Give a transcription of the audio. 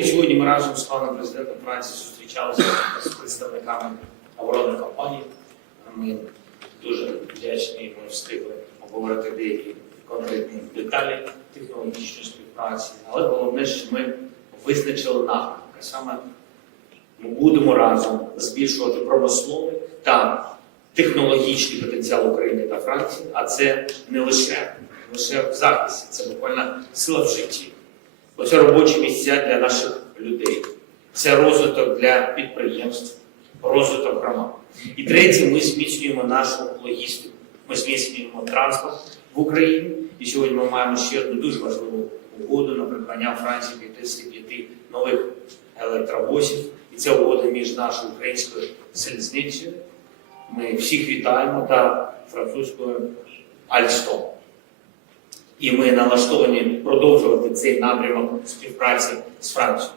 Сьогодні ми разом з паном президентом Франції зустрічалися з представниками оборонних компаній. Ми дуже вдячні, ми встигли обговорити деякі конкретні деталі технологічної співпраці. Але головне, що ми визначили напрямок. А саме ми будемо разом збільшувати промисловий та технологічний потенціал України та Франції, а це не лише, не лише в захисті, це буквально сила в житті. Це робочі місця для наших людей, це розвиток для підприємств, розвиток громад. І третє, ми зміцнюємо нашу логістику, ми зміцнюємо транспорт в Україні. І сьогодні ми маємо ще одну дуже важливу угоду на придбання Франції 55 нових електровозів. І це угода між нашою українською залізницею. Ми всіх вітаємо та французькою Альстом. І ми налаштовані продовжувати цей напрямок співпраці з Францією.